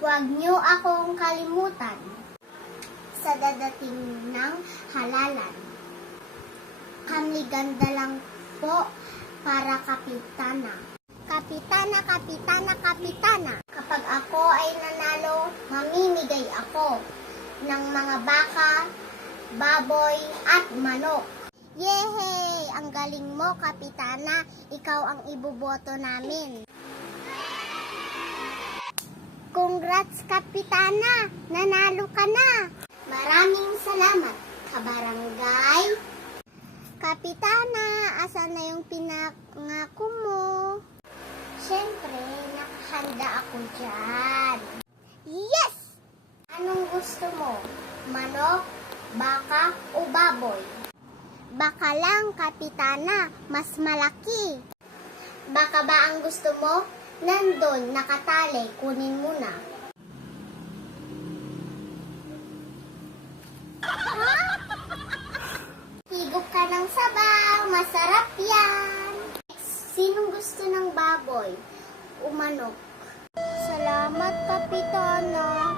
Huwag niyo akong kalimutan sa dadating ng halalan. Kamliganda lang po para kapitana. Kapitana, kapitana, kapitana. Kapag ako ay nanalo, mamimigay ako ng mga baka, baboy at manok. Yehey! Ang galing mo, kapitana. Ikaw ang iboboto namin. Congrats, kapitana! Nanalo ka na! Maraming salamat, kabarangay. Kapitana, asan na yung pinangako mo? Siyempre, nakahanda ako dyan. Yes! Anong gusto mo? Manok, baka o baboy? Baka lang, kapitana, mas malaki. Baka ba ang gusto mo? Nandun, nakatali, kunin mo na. Higop ka ng sabaw, masarap yan. Sinong gusto ng baboy o manok? Salamat, kapitana.